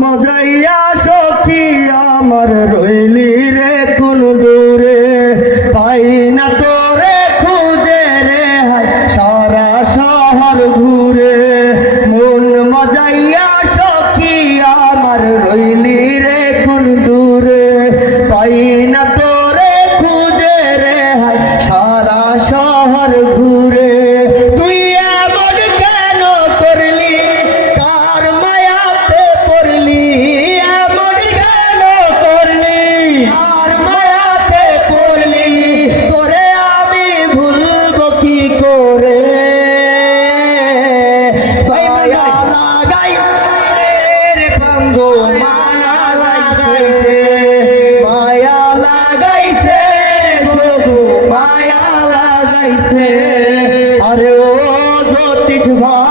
মজাইয়া সখী আমার রইলি রে কোন দূরে পাই না তোরে খুঁজে রে হায় সারা শহর ঘুরে মন মজাইয়া সখী আমার রইলি রে কোন দূরে পাই না তোরে খুঁজে রে হায় সারা শহর ঘুরে তুই এমন কেন করলি কার মায়াতে পড়লি এমন কেন করলি কার মায়াতে পড়লি তোরে আমি ভুলবো কি করে মায়া লাগাই রে বন্ধু মায়া লাগাইছে মায়া লাগাইছে শুধু মায়া লাগাইছে আরে ও জ্যোতিষ ভাই